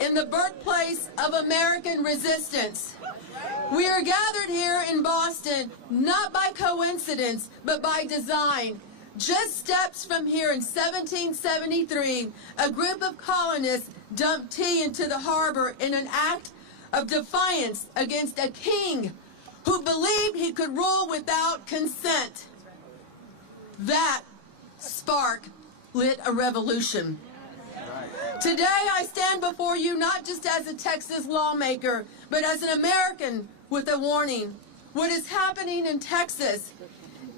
in the birthplace of American resistance. We are gathered here in Boston not by coincidence, but by design. Just steps from here in 1773, a group of colonists dumped tea into the harbor in an act of defiance against a king who believed he could rule without consent. That spark lit a revolution. Today I stand before you not just as a Texas lawmaker, but as an American with a warning. What is happening in Texas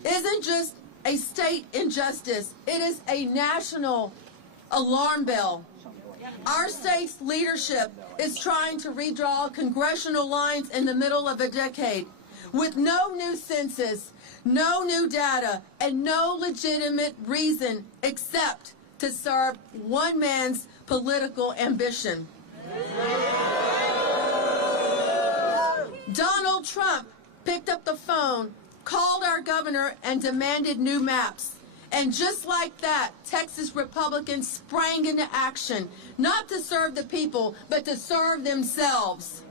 isn't just a state injustice, it is a national alarm bell. Our state's leadership is trying to redraw congressional lines in the middle of a decade with no new census, no new data, and no legitimate reason except to serve one man's political ambition. Donald Trump picked up the phone, called our governor, and demanded new maps. And just like that, Texas Republicans sprang into action, not to serve the people, but to serve themselves.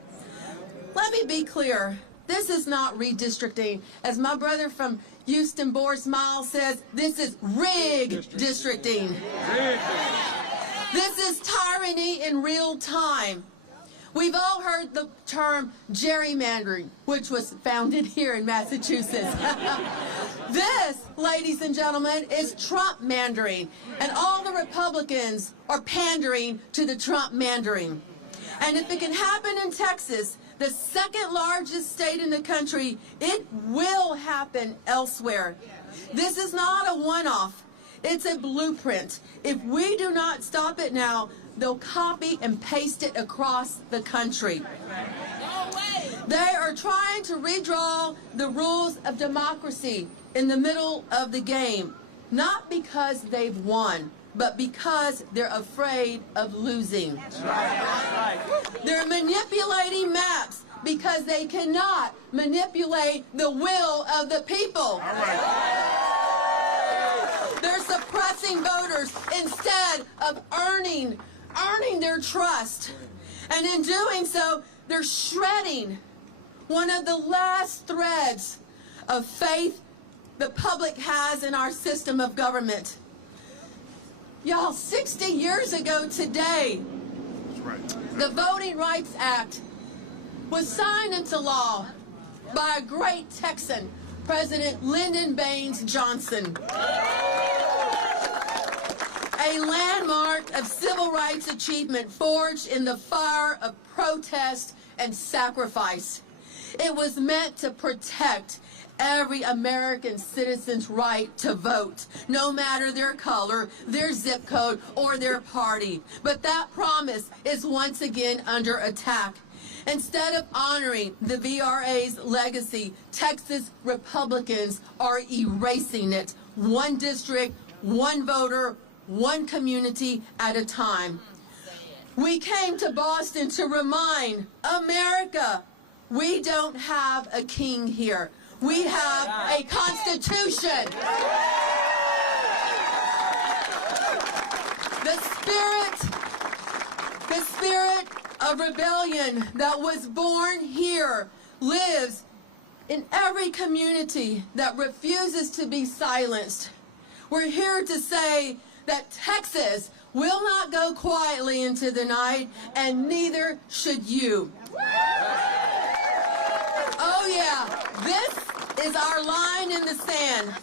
Let me be clear. This is not redistricting. As my brother from Houston, Boris Miles, says, this is Redistricting. This is tyranny in real time. We've all heard the term gerrymandering, which was founded here in Massachusetts. This, ladies and gentlemen, is Trump-mandering, and all the Republicans are pandering to the Trump-mandering. And if it can happen in Texas, the second largest state in the country, it will happen elsewhere. This is not a one-off. It's a blueprint. If we do not stop it now, they'll copy and paste it across the country. They are trying to redraw the rules of democracy in the middle of the game, not because they've won, but because they're afraid of losing. They're manipulating maps because they cannot manipulate the will of the people. They're suppressing voters instead of earning their trust. And in doing so, they're shredding one of the last threads of faith the public has in our system of government. Y'all, 60 years ago today, the Voting Rights Act was signed into law by a great Texan, President Lyndon Baines Johnson. A landmark of civil rights achievement forged in the fire of protest and sacrifice. It was meant to protect every American citizen's right to vote, no matter their color, their zip code, or their party. But that promise is once again under attack. Instead of honoring the VRA's legacy, Texas Republicans are erasing it, one district, one voter, one community at a time. We came to Boston to remind America, we don't have a king here. We have a constitution. The spirit of rebellion that was born here lives in every community that refuses to be silenced. We're here to say that Texas will not go quietly into the night, and neither should you. Oh yeah, this is our line in the sand.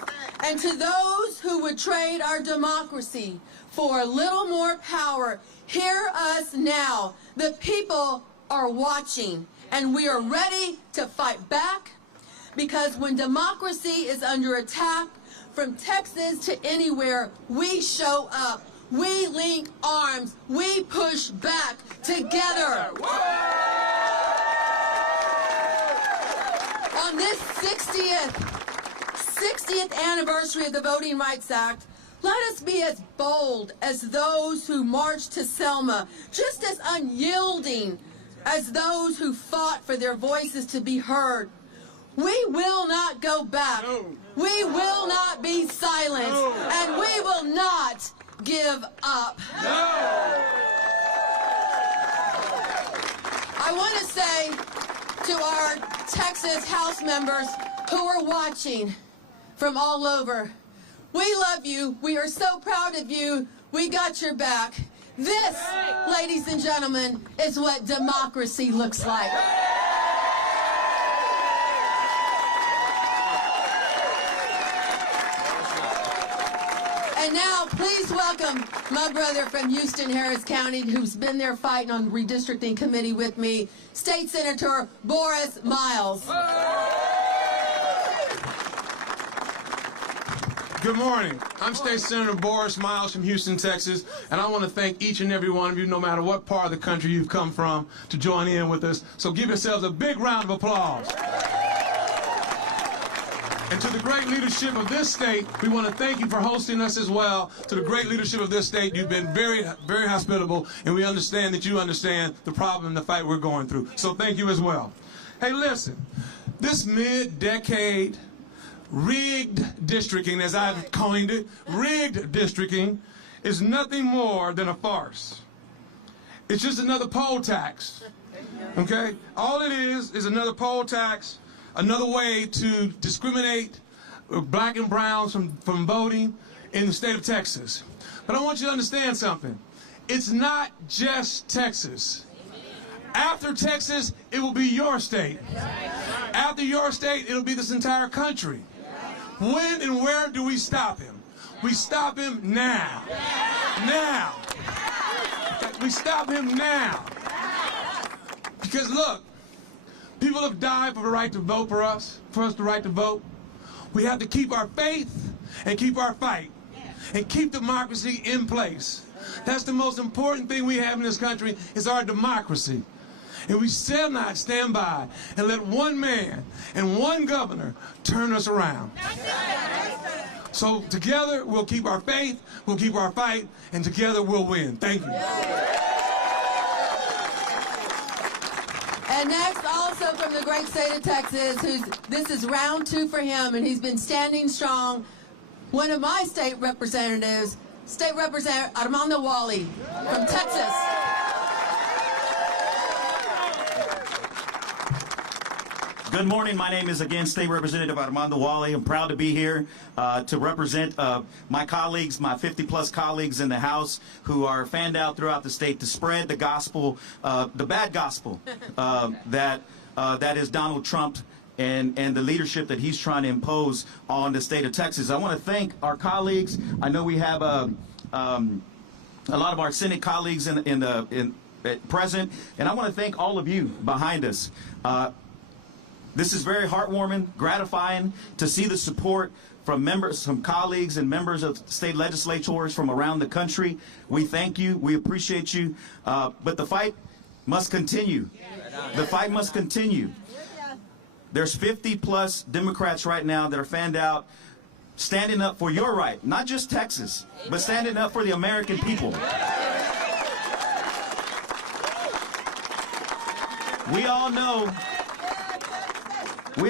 And to those who would trade our democracy for a little more power, hear us now. The people are watching, and we are ready to fight back, because when democracy is under attack, from Texas to anywhere, we show up. We link arms. We push back together. On this 60th anniversary of the Voting Rights Act, let us be as bold as those who marched to Selma, just as unyielding as those who fought for their voices to be heard. We will not go back. No. We will not be silenced. No. And we will not give up. No. I want to say to our Texas House members who are watching from all over, we love you. We are so proud of you. We got your back. This, ladies and gentlemen, is what democracy looks like. And now, please welcome my brother from Houston, Harris County, who's been there fighting on the redistricting committee with me, State Senator Boris Miles. Good morning. I'm State Senator Boris Miles from Houston, Texas, and I want to thank each and every one of you, no matter what part of the country you've come from, to join in with us. So give yourselves a big round of applause. And to the great leadership of this state, we want to thank you for hosting us as well. To the great leadership of this state, you've been very, very hospitable, and we understand that you understand the problem and the fight we're going through. So thank you as well. Hey, listen, this mid-decade rigged districting, as I've coined it, rigged districting, is nothing more than a farce. It's just another poll tax, okay? All it is another poll tax, another way to discriminate black and browns from voting in the state of Texas. But I want you to understand something. It's not just Texas. After Texas, it will be your state. After your state, it'll be this entire country. When and where do we stop him? We stop him now. Now. We stop him now. Because look, people have died for the right to vote for us the right to vote. We have to keep our faith and keep our fight and keep democracy in place. That's the most important thing we have in this country is our democracy. And we shall not stand by and let one man and one governor turn us around. So together we'll keep our faith, we'll keep our fight, and together we'll win. Thank you. And next, also from the great state of Texas, this is round 2 for him, and he's been standing strong. One of my state representatives, State Representative Armando Wally from Texas. Good morning. My name is, again, State Representative Armando Wally. I'm proud to be here to represent my colleagues, my 50-plus colleagues in the House who are fanned out throughout the state to spread the gospel, the bad gospel that is Donald Trump and the leadership that he's trying to impose on the state of Texas. I want to thank our colleagues. I know we have a lot of our Senate colleagues present, and I want to thank all of you behind us. This is very heartwarming, gratifying to see the support from members, from colleagues and members of state legislators from around the country. We thank you. We appreciate you. But the fight must continue. The fight must continue. There's 50-plus Democrats right now that are fanned out, standing up for your right, not just Texas, but standing up for the American people. We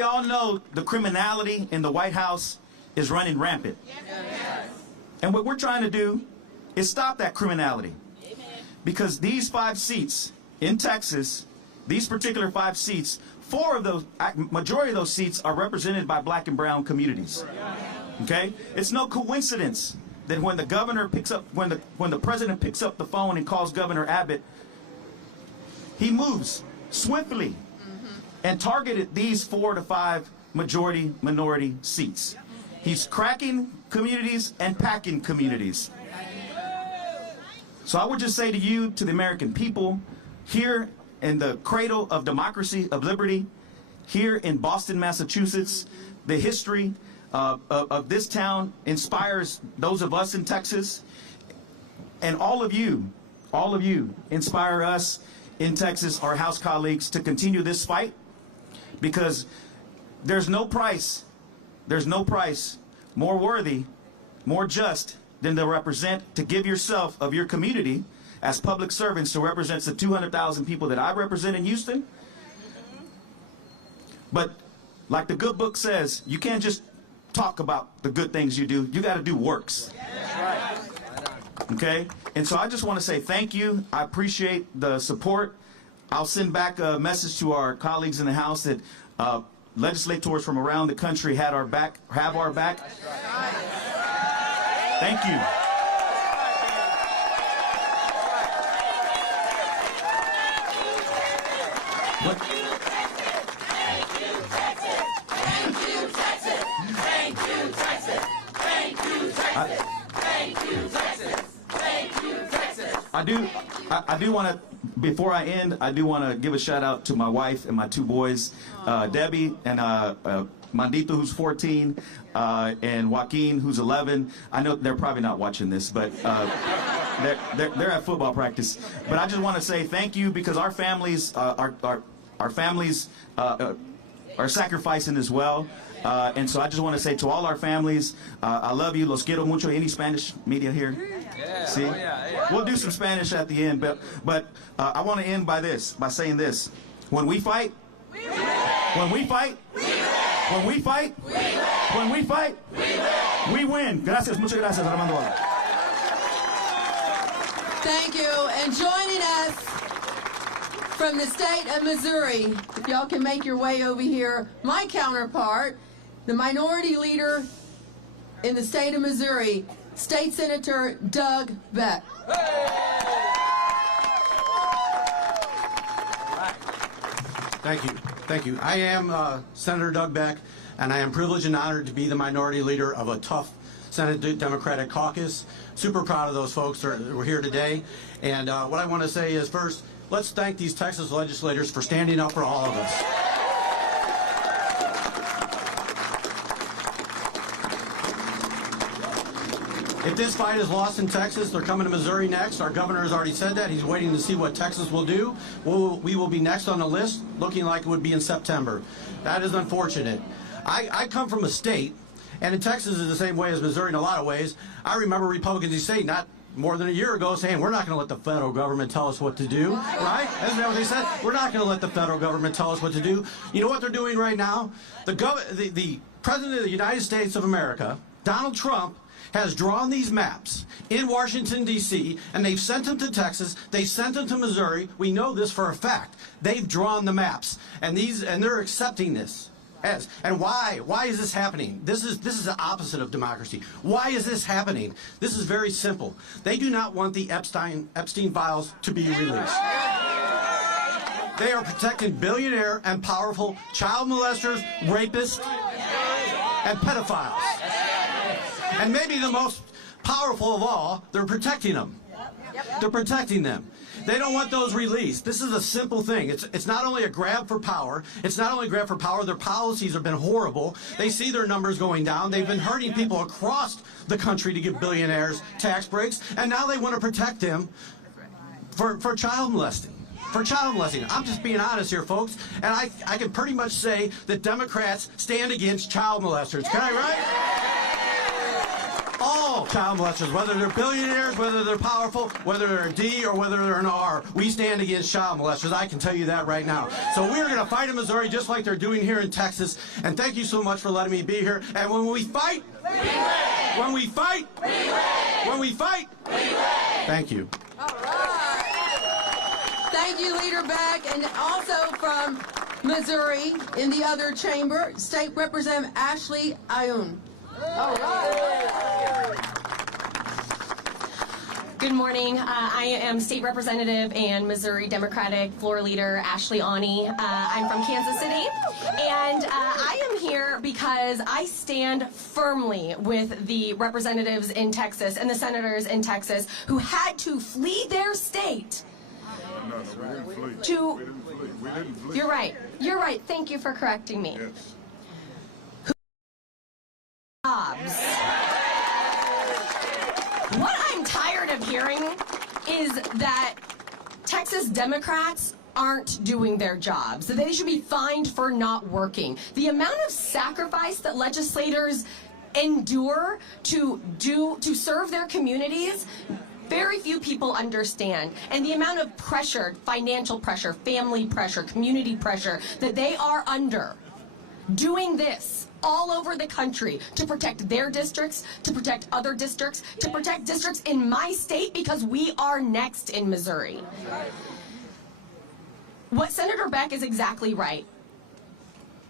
all know the criminality in the White House is running rampant. And what we're trying to do is stop that criminality. Because these 5 seats in Texas, these particular 5 seats, 4 of those, majority of those seats are represented by black and brown communities. Okay? It's no coincidence that when the governor picks up, when the president picks up the phone and calls Governor Abbott, he moves swiftly and targeted these 4 to 5 majority-minority seats. He's cracking communities and packing communities. So I would just say to you, to the American people, here in the cradle of democracy, of liberty, here in Boston, Massachusetts, the history of this town inspires those of us in Texas, and all of you inspire us in Texas, our House colleagues, to continue this fight. Because there's no price more worthy, more just than to give yourself of your community as public servants to represent the 200,000 people that I represent in Houston. But like the good book says, you can't just talk about the good things you do. You got to do works. Okay? And so I just want to say thank you. I appreciate the support. I'll send back a message to our colleagues in the House that legislators from around the country have our back. Thank you. What? I do want to, before I end, I do want to give a shout out to my wife and my two boys, Debbie and Mandito, who's 14, and Joaquin, who's 11. I know they're probably not watching this, but they're at football practice. But I just want to say thank you, because our families are sacrificing as well. And so I just want to say to all our families, I love you. Los quiero mucho. Any Spanish media here? Yeah. See? Oh, yeah. We'll do some Spanish at the end, but I want to end by saying this. When we fight, we win. When we fight, we win. When we fight, we win. When we fight, we win. We win. Gracias. Muchas gracias, Armando. Thank you. And joining us from the state of Missouri, if y'all can make your way over here, my counterpart, the minority leader in the state of Missouri, State Senator Doug Beck. Thank you. Thank you. I am Senator Doug Beck, and I am privileged and honored to be the minority leader of a tough Senate Democratic caucus. Super proud of those folks that were here today. And what I want to say is, first, let's thank these Texas legislators for standing up for all of us. If this fight is lost in Texas, they're coming to Missouri next. Our governor has already said that. He's waiting to see what Texas will do. We will be next on the list, looking like it would be in September. That is unfortunate. I come from a state, and in Texas is the same way as Missouri in a lot of ways. I remember Republicans in the state not more than a year ago saying, we're not going to let the federal government tell us what to do, right? Isn't that what they said? We're not going to let the federal government tell us what to do. You know what they're doing right now? The President of the United States of America, Donald Trump, has drawn these maps in Washington, D.C., and they've sent them to Texas, they've sent them to Missouri. We know this for a fact. They've drawn the maps, and they're accepting this. Yes. And why? Why is this happening? This is the opposite of democracy. Why is this happening? This is very simple. They do not want the Epstein files to be released. They are protecting billionaire and powerful child molesters, rapists, and pedophiles. And maybe the most powerful of all, they're protecting them. They're protecting them. They don't want those released. This is a simple thing. It's not only a grab for power. It's not only a grab for power. Their policies have been horrible. They see their numbers going down. They've been hurting people across the country to give billionaires tax breaks. And now they want to protect them for child molesting. For child molesting. I'm just being honest here, folks. And I can pretty much say that Democrats stand against child molesters. Can I write? All child molesters, whether they're billionaires, whether they're powerful, whether they're a D or whether they're an R, we stand against child molesters. I can tell you that right now. So we're going to fight in Missouri just like they're doing here in Texas. And thank you so much for letting me be here. And when we fight, we win. When we fight, we win. When we fight, we win. Thank you. All right. Thank you, Leader Beck. And also from Missouri, in the other chamber, State Representative Ashley Ayoun. All right. Good morning. I am State Representative and Missouri Democratic Floor Leader Ashley Ayoun. I'm from Kansas City, and I am here because I stand firmly with the representatives in Texas and the senators in Texas who had to flee their state. No, we didn't flee. To, we didn't flee. You're right. You're right. Thank you for correcting me. Yes. Jobs. What I'm tired of hearing is that Texas Democrats aren't doing their jobs, that they should be fined for not working. The amount of sacrifice that legislators endure to serve their communities, very few people understand. And the amount of pressure, financial pressure, family pressure, community pressure that they are under doing this all over the country to protect their districts, to protect other districts, to protect districts in my state because we are next in Missouri. what Senator Beck is exactly right.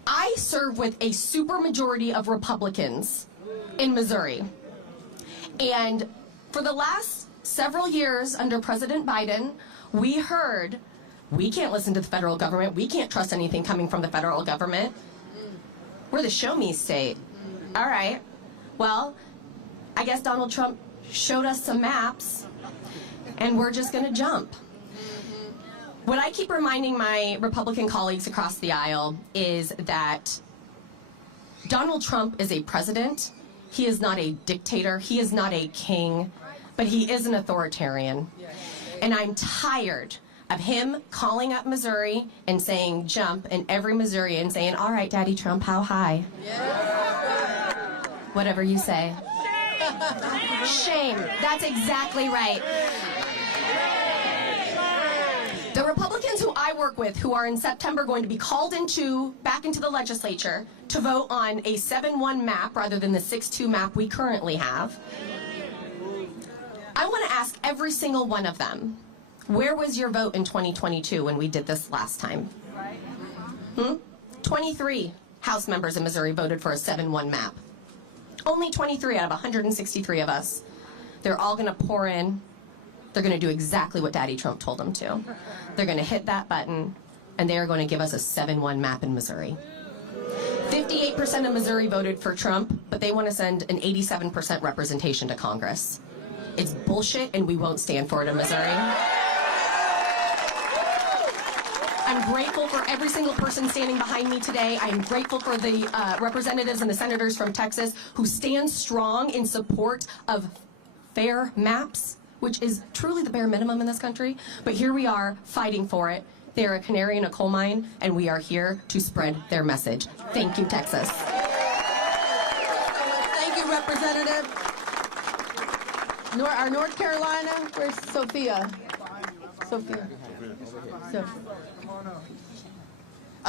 I serve with a supermajority of Republicans in Missouri. And for the last several years under President Biden, we heard, we can't listen to the federal government. We can't trust anything coming from the federal government. We're the show me state. All right. Well, I guess Donald Trump showed us some maps, and we're just going to jump. What I keep reminding my Republican colleagues across the aisle is that Donald Trump is a president. He is not a dictator. He is not a king, but he is an authoritarian. And I'm tired of him calling up Missouri and saying jump, and every Missourian saying, all right, Daddy Trump, how high? Whatever you say. Shame. That's exactly right. The Republicans who I work with, who are in September going to be called back into the legislature to vote on a 7-1 map rather than the 6-2 map we currently have, I want to ask every single one of them, where was your vote in 2022 when we did this last time? 23 House members in Missouri voted for a 7-1 map. Only 23 out of 163 of us. They're all going to pour in. They're going to do exactly what Daddy Trump told them to. They're going to hit that button, and they are going to give us a 7-1 map in Missouri. 58% of Missouri voted for Trump, but they want to send an 87% representation to Congress. It's bullshit, and we won't stand for it in Missouri. I'm grateful for every single person standing behind me today. I'm grateful for the representatives and the senators from Texas who stand strong in support of fair maps, which is truly the bare minimum in this country. But here we are fighting for it. They're a canary in a coal mine, and we are here to spread their message. Thank you, Texas. Thank you, Representative. Our North Carolina, where's Sophia? Sophia.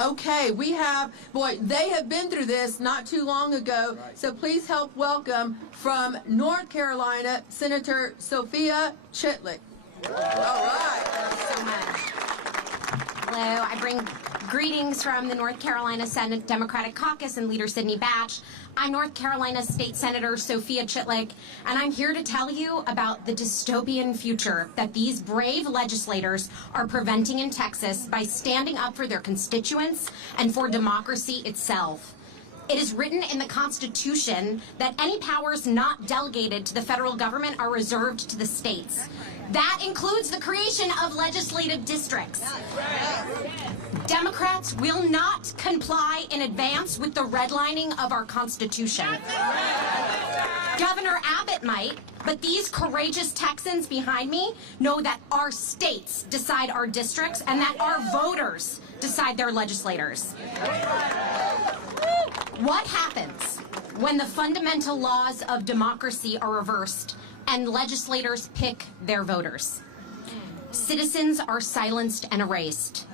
Okay, we have, boy, they have been through this not too long ago, so please help welcome from North Carolina, Senator Sophia Chitlick. All right. Thank you so much. Hello, I bring greetings from the North Carolina Senate Democratic Caucus and Leader Sidney Batch. I'm North Carolina State Senator Sophia Chitlick, and I'm here to tell you about the dystopian future that these brave legislators are preventing in Texas by standing up for their constituents and for democracy itself. It is written in the Constitution that any powers not delegated to the federal government are reserved to the states. That includes the creation of legislative districts. Democrats will not comply in advance with the redlining of our Constitution. Governor Abbott might, but these courageous Texans behind me know that our states decide our districts and that our voters decide their legislators. What happens when the fundamental laws of democracy are reversed and legislators pick their voters? Citizens are silenced and erased.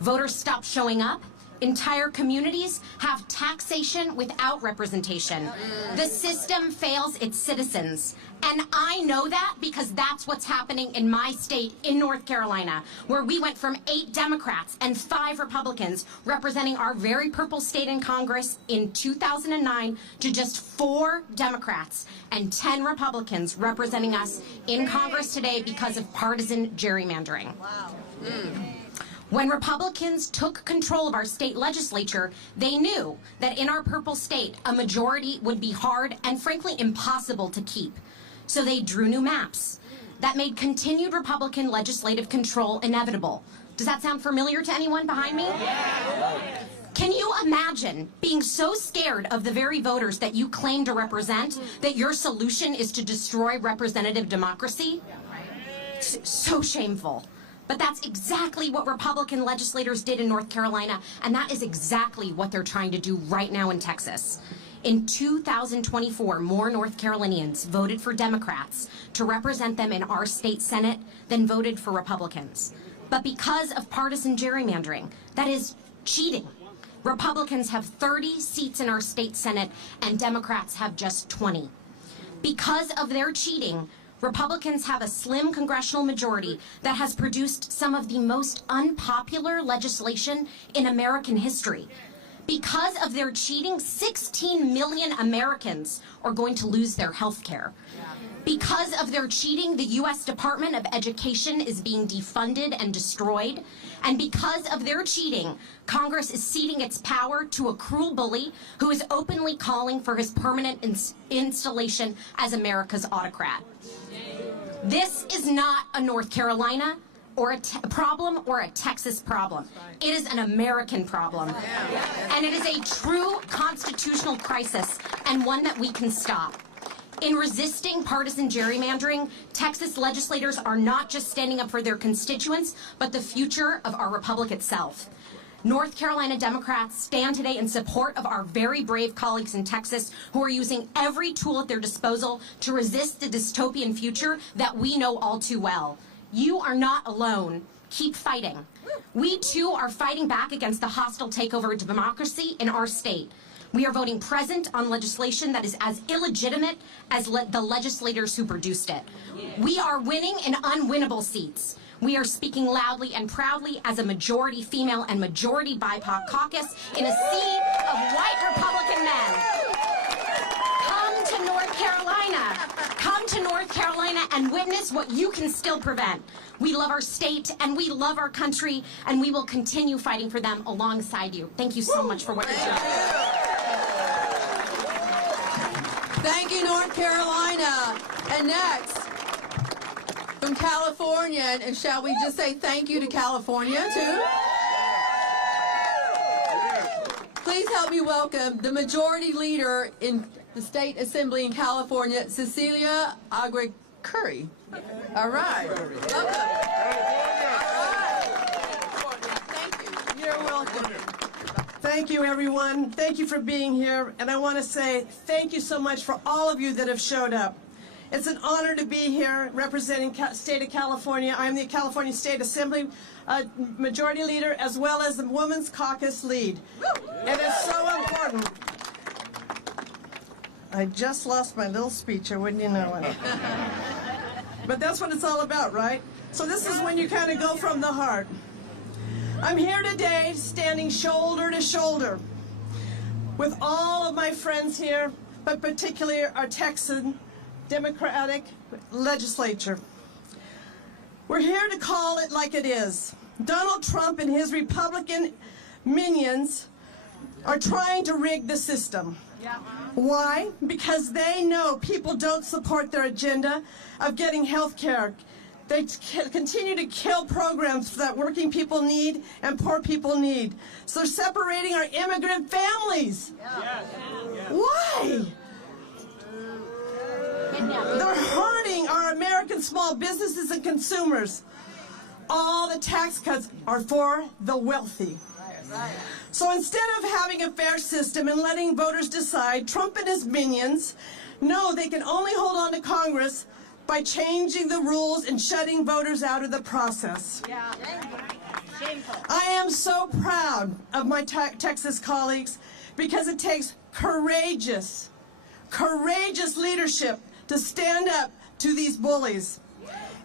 Voters stop showing up. Entire communities have taxation without representation. The system fails its citizens. And I know that because that's what's happening in my state, in North Carolina, where we went from 8 Democrats and 5 Republicans representing our very purple state in Congress in 2009 to just 4 Democrats and 10 Republicans representing us in Congress today because of partisan gerrymandering. Wow. When Republicans took control of our state legislature, they knew that in our purple state, a majority would be hard and frankly impossible to keep. So they drew new maps that made continued Republican legislative control inevitable. Does that sound familiar to anyone behind me? Can you imagine being so scared of the very voters that you claim to represent that your solution is to destroy representative democracy? It's so shameful. But that's exactly what Republican legislators did in North Carolina, and that is exactly what they're trying to do right now in Texas. In 2024, more North Carolinians voted for Democrats to represent them in our state Senate than voted for Republicans. But because of partisan gerrymandering, that is cheating, Republicans have 30 seats in our state Senate and Democrats have just 20. Because of their cheating, Republicans have a slim congressional majority that has produced some of the most unpopular legislation in American history. Because of their cheating, 16 million Americans are going to lose their health care. Because of their cheating, the U.S. Department of Education is being defunded and destroyed. And because of their cheating, Congress is ceding its power to a cruel bully who is openly calling for his permanent installation as America's autocrat. This is not a North Carolina or a problem or a Texas problem. It is an American problem. And it is a true constitutional crisis and one that we can stop. In resisting partisan gerrymandering, Texas legislators are not just standing up for their constituents, but the future of our republic itself. North Carolina Democrats stand today in support of our very brave colleagues in Texas who are using every tool at their disposal to resist the dystopian future that we know all too well. You are not alone. Keep fighting. We too are fighting back against the hostile takeover of democracy in our state. We are voting present on legislation that is as illegitimate as the legislators who produced it. We are winning in unwinnable seats. We are speaking loudly and proudly as a majority female and majority BIPOC caucus in a sea of white Republican men. Come to North Carolina. Come to North Carolina and witness what you can still prevent. We love our state and we love our country, and we will continue fighting for them alongside you. Thank you so much for what you're doing. Thank you, North Carolina. And next, from California, and shall we just say thank you to California, too? Please help me welcome the Majority Leader in the State Assembly in California, Cecilia Aguirre-Curry. All right. Welcome. Thank you. You're welcome. Thank you, everyone. Thank you for being here. And I want to say thank you so much for all of you that have showed up. It's an honor to be here representing State of California. I'm the California State Assembly Majority Leader as well as the Women's Caucus Lead. And it's so important. I just lost my little speech, or wouldn't you know it? But that's what it's all about, right? So this is when you kind of go from the heart. I'm here today standing shoulder to shoulder with all of my friends here, but particularly our Texan Democratic legislature. We're here to call it like it is. Donald Trump and his Republican minions are trying to rig the system. Why? Because they know people don't support their agenda of getting health care. They continue to kill programs that working people need and poor people need. So they're separating our immigrant families. Why? They're hurting our American small businesses and consumers. All the tax cuts are for the wealthy. So instead of having a fair system and letting voters decide, Trump and his minions know they can only hold on to Congress by changing the rules and shutting voters out of the process. I am so proud of my Texas colleagues because it takes courageous leadership to stand up to these bullies.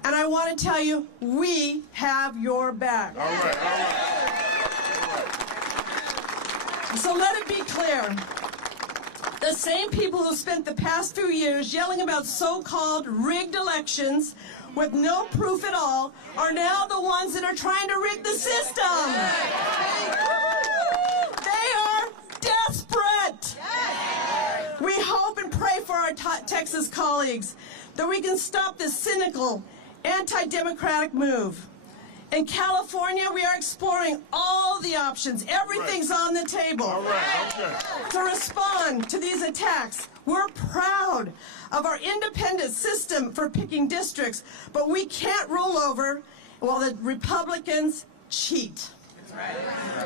And I want to tell you, we have your back. All right. So let it be clear. The same people who spent the past few years yelling about so-called rigged elections with no proof at all are now the ones that are trying to rig the system. They are desperate. We hope and pray for our Texas colleagues that we can stop this cynical, anti-democratic move. In California, we are exploring all the options. Everything's on the table. All right, okay. To respond to these attacks, we're proud of our independent system for picking districts, but we can't roll over while the Republicans cheat.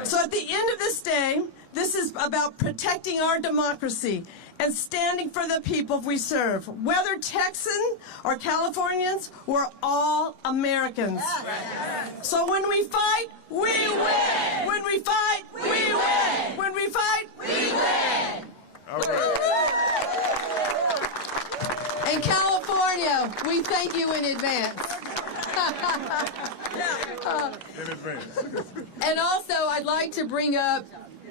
So at the end of this day, this is about protecting our democracy and standing for the people we serve. Whether Texan or Californians, we're all Americans. So when we fight, we win. When we fight, we win. When we fight, we win. All right. In California, we thank thank you in advance. In advance. And also, I'd like to bring up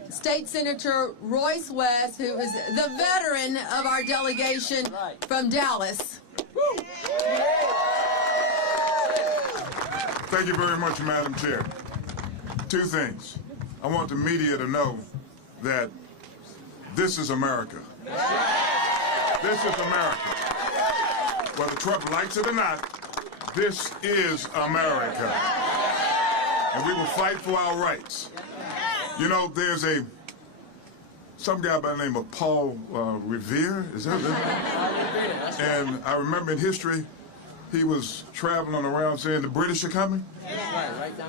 State Senator Royce West, who is the veteran of our delegation from Dallas. Thank you very much, Madam Chair. Two things. I want the media to know that this is America. This is America. Whether Trump likes it or not, this is America. And we will fight for our rights. You know, there's some guy by the name of Paul Revere, is that it? And I remember in history, he was traveling around saying the British are coming.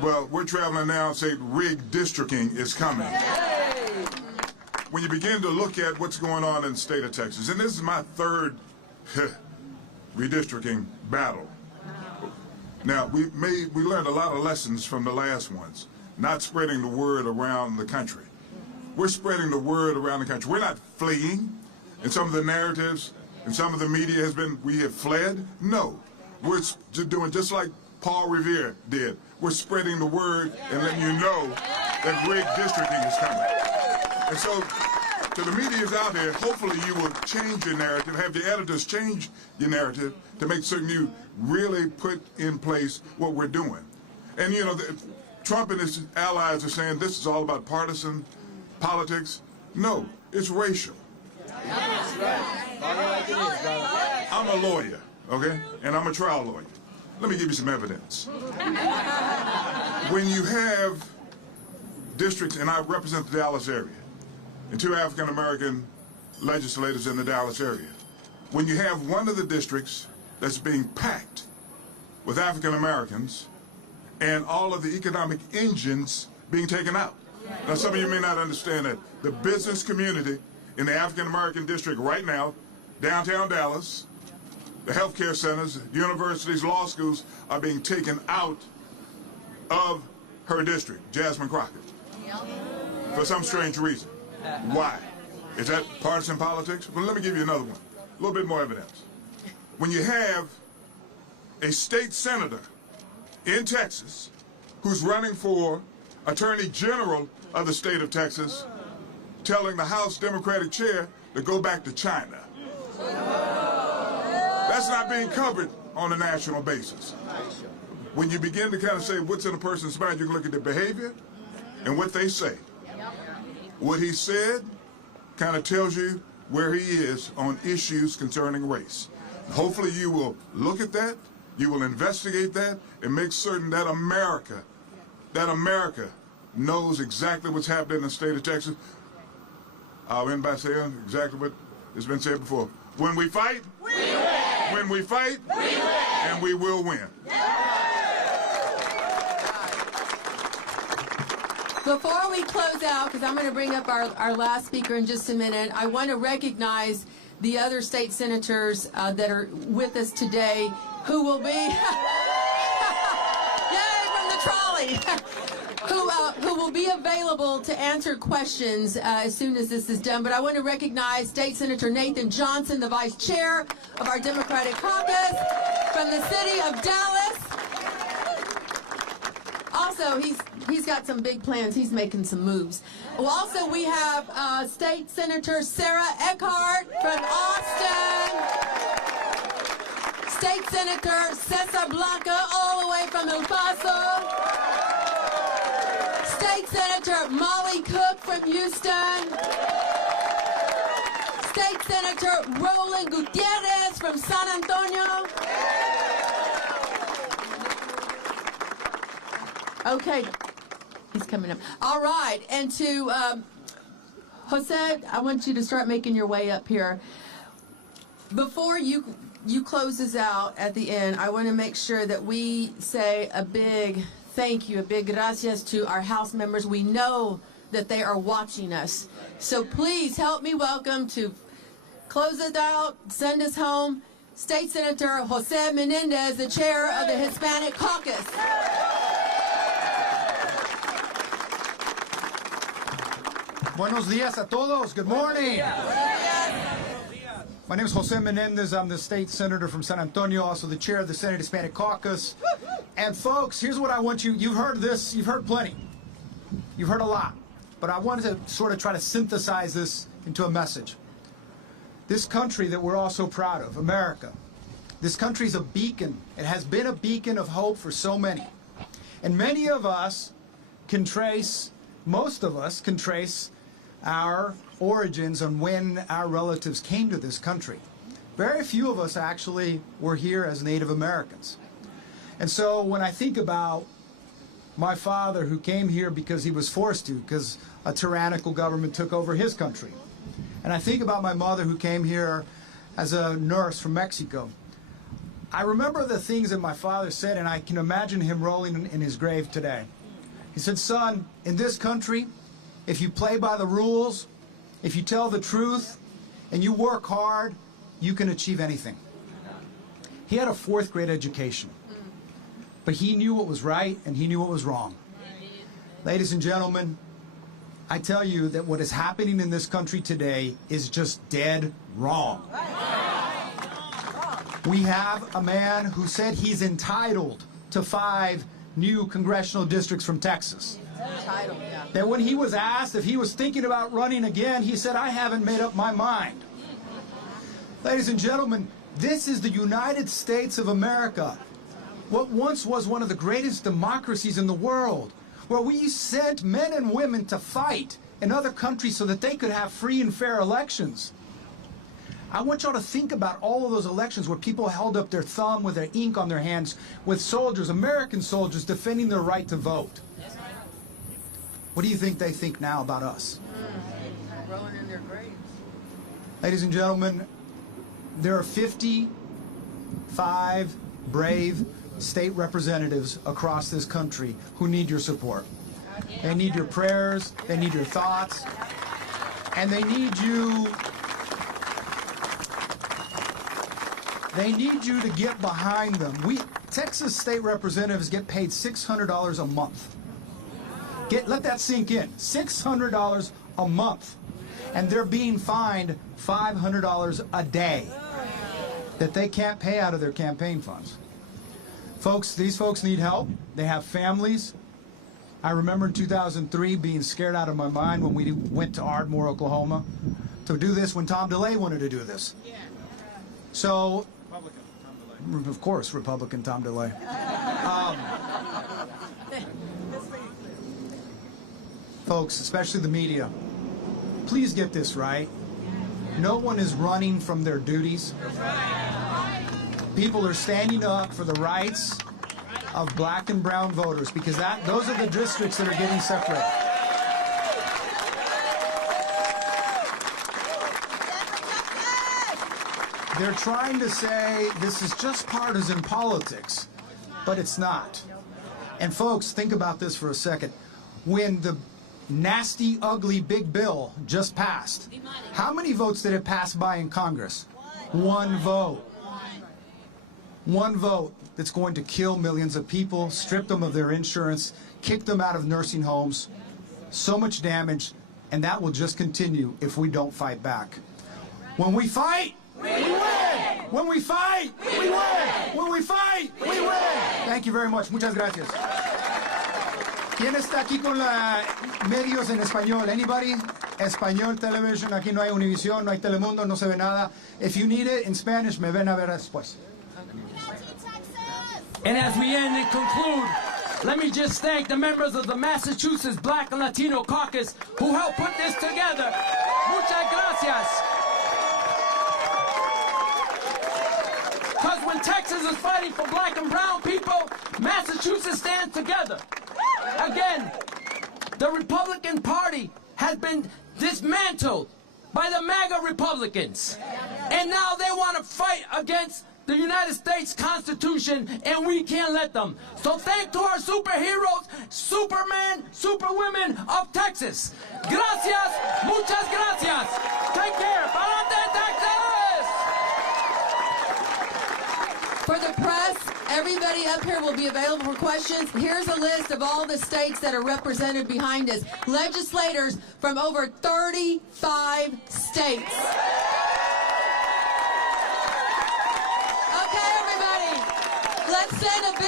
Well, we're traveling now and say redistricting is coming. When you begin to look at what's going on in the state of Texas, and this is my third redistricting battle. Now, we learned a lot of lessons from the last ones, not spreading the word around the country. We're spreading the word around the country. We're not fleeing. In some of the narratives, and some of the media has been, we have fled. No, we're doing just like Paul Revere did. We're spreading the word and letting you know that redistricting is coming. And so, to the media's out there, hopefully you will change your narrative, have the editors change your narrative to make certain you really put in place what we're doing. And you know, Trump and his allies are saying this is all about partisan politics. No, it's racial. I'm a lawyer, okay? And I'm a trial lawyer. Let me give you some evidence. When you have districts, and I represent the Dallas area, and 2 African-American legislators in the Dallas area. When you have one of the districts that's being packed with African-Americans and all of the economic engines being taken out. Now, some of you may not understand that the business community in the African-American district right now, downtown Dallas, the healthcare centers, universities, law schools are being taken out of her district, Jasmine Crockett, for some strange reason. Why? Is that partisan politics? Well, let me give you another one. A little bit more evidence. When you have a state senator in Texas who's running for Attorney General of the state of Texas telling the House Democratic chair to go back to China. That's not being covered on a national basis. When you begin to kind of say what's in a person's mind, you can look at their behavior and what they say. What he said kind of tells you where he is on issues concerning race. Hopefully you will look at that, you will investigate that, and make certain that America knows exactly what's happening in the state of Texas. I'll end by saying exactly what has been said before. When we fight, we win. When we fight, we win. And we will win. Before we close out, because I'm going to bring up our last speaker in just a minute, I want to recognize the other state senators that are with us today who will be, yay, from the trolley, who will be available to answer questions as soon as this is done. But I want to recognize State Senator Nathan Johnson, the Vice Chair of our Democratic Caucus from the city of Dallas. Also, he's got some big plans. He's making some moves. Well, also, we have State Senator Sarah Eckhart from Austin. State Senator Cesar Blanca, all the way from El Paso. State Senator Molly Cook from Houston. State Senator Roland Gutierrez from San Antonio. Okay, he's coming up. All right, and to Jose, I want you to start making your way up here. Before you close this out at the end, I want to make sure that we say a big thank you, a big gracias to our House members. We know that they are watching us. So please help me welcome to close it out, send us home, State Senator Jose Menendez, the chair of the Hispanic Caucus. Buenos días a todos. Good morning. My name is Jose Menendez. I'm the state senator from San Antonio, also the chair of the Senate Hispanic Caucus. And folks, here's what I want you, you've heard this, you've heard plenty. You've heard a lot. But I wanted to sort of try to synthesize this into a message. This country that we're all so proud of, America, this country is a beacon. It has been a beacon of hope for so many. And many of us can trace, most of us can trace our origins on when our relatives came to this country. Very few of us actually were here as Native Americans. And so when I think about my father who came here because he was forced to, because a tyrannical government took over his country. And I think about my mother who came here as a nurse from Mexico. I remember the things that my father said, and I can imagine him rolling in his grave today. He said, son, in this country, if you play by the rules, if you tell the truth, and you work hard, you can achieve anything. He had a 4th grade education, but he knew what was right and he knew what was wrong. Ladies and gentlemen, I tell you that what is happening in this country today is just dead wrong. We have a man who said he's entitled to 5 new congressional districts from Texas. That when he was asked if he was thinking about running again, he said, I haven't made up my mind. Ladies and gentlemen, this is the United States of America. What once was one of the greatest democracies in the world, where we sent men and women to fight in other countries so that they could have free and fair elections. I want y'all to think about all of those elections where people held up their thumb with their ink on their hands, with soldiers, American soldiers, defending their right to vote. What do you think they think now about us? Rolling in their graves. Ladies and gentlemen, there are 55 brave state representatives across this country who need your support. They need your prayers, they need your thoughts, and they need you to get behind them. Texas state representatives get paid $600 a month. Let that sink in. $600 a month. And they're being fined $500 a day that they can't pay out of their campaign funds. Folks, these folks need help. They have families. I remember in 2003 being scared out of my mind when we went to Ardmore, Oklahoma, to do this when Tom DeLay wanted to do this. So, Republican Tom DeLay. Of course, Republican Tom DeLay. Folks, especially the media, please get this right. No one is running from their duties. People are standing up for the rights of black and brown voters because those are the districts that are getting separated. They're trying to say this is just partisan politics, but it's not. And folks, think about this for a second. When the nasty, ugly, big bill just passed, how many votes did it pass by in Congress? One vote. One vote that's going to kill millions of people, strip them of their insurance, kick them out of nursing homes. So much damage, and that will just continue if we don't fight back. When we fight, we win! When we fight, we win! When we fight, we win! Thank you very much. Muchas gracias. ¿Quién está aquí con medios en español? Anybody? Español television. Aquí no hay Univision, no hay Telemundo, no se ve nada. If you need it in Spanish, me ven a ver después. And as we end and conclude, let me just thank the members of the Massachusetts Black and Latino Caucus who helped put this together. Muchas gracias. Because when Texas is fighting for black and brown people, Massachusetts stands together. Again, the Republican Party has been dismantled by the MAGA Republicans. And now they want to fight against the United States Constitution, and we can't let them. So thank to our superheroes, Supermen, Superwomen of Texas. Gracias, muchas gracias. Take care. Pa'lante, Texas! For the press, everybody up here will be available for questions. Here's a list of all the states that are represented behind us. Legislators from over 35 states. Let's send a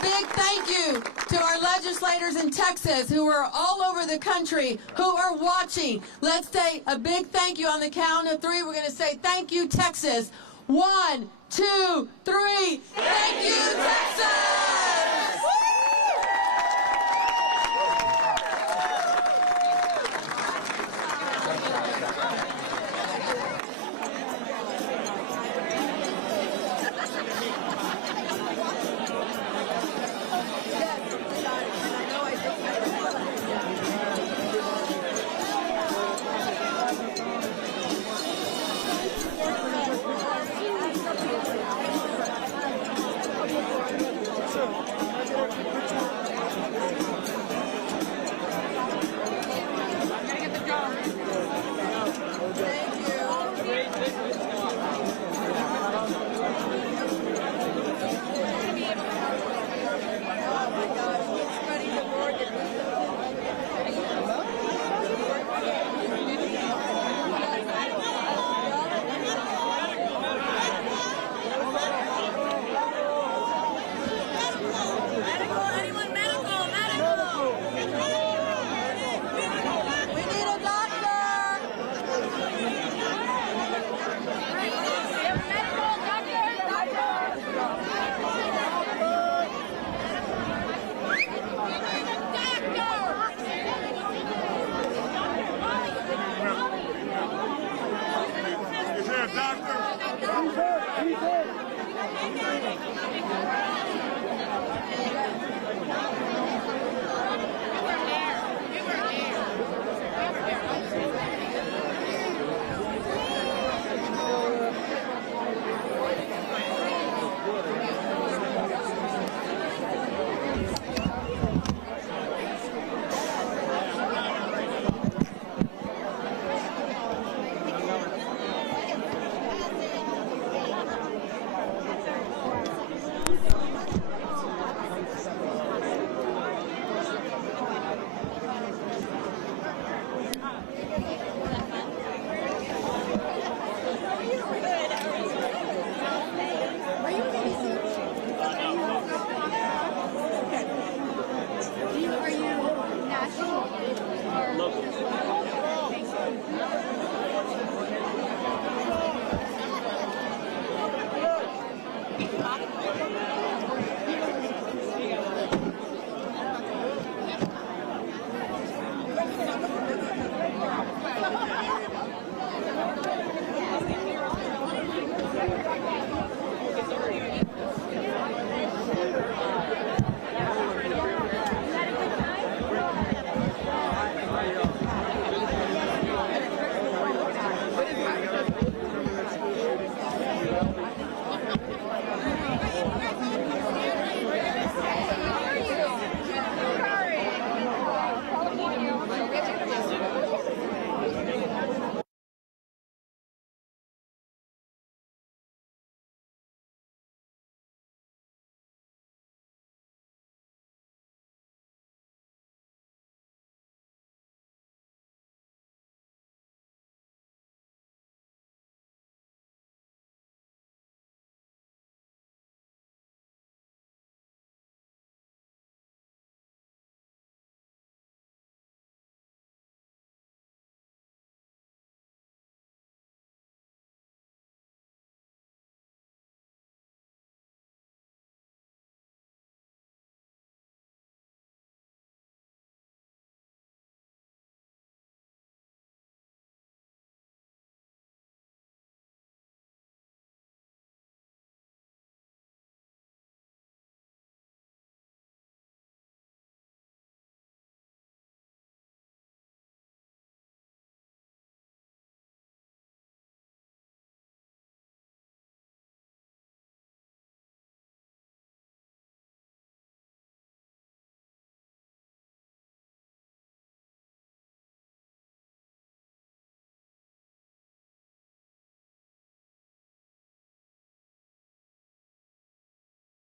big thank you to our legislators in Texas who are all over the country, who are watching. Let's say a big thank you on the count of 3. We're going to say thank you, Texas. 1, 2, 3. Thank you, Texas!